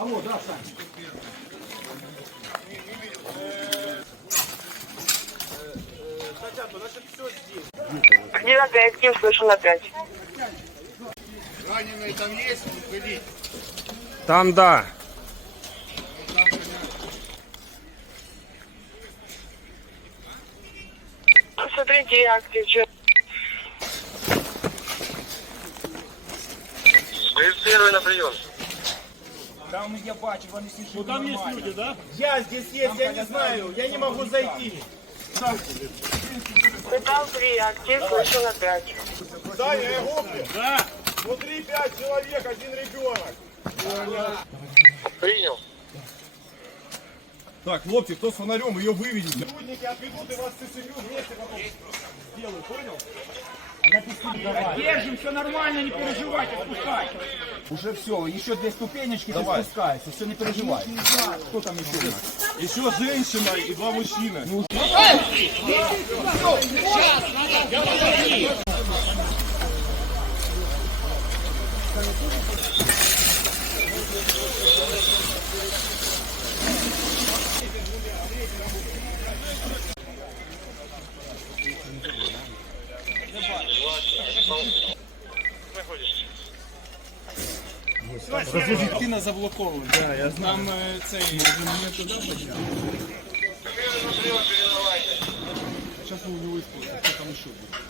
Алло, да, Сань. Один на пять, Ким слышу на пять. Раненые там есть? Уходить. Там да. Посмотрите, я что... Первый на прием. Там я бачу, вони всі Ну там есть люди, да? Я здесь есть, я не знаю, я не могу зайти. Металл 3, актив, на пять. Саня, я гопли. Да. Внутри пять человек, один ребенок. Принял. Так, хлопцы, кто с фонарем, ее выведите. Сотрудники отведут и вас ЦСЮ вместе потом сделают, понял? Держим, все нормально, не переживайте, спускай. Уже все, еще две ступенечки, ты спускайся, все, не переживай. Кто там еще? Еще женщина и два мужчины. Ти заблоковує. Да, я знаю. Там е, цей не туди хоче. Зараз ми виспали, хто там ще буде.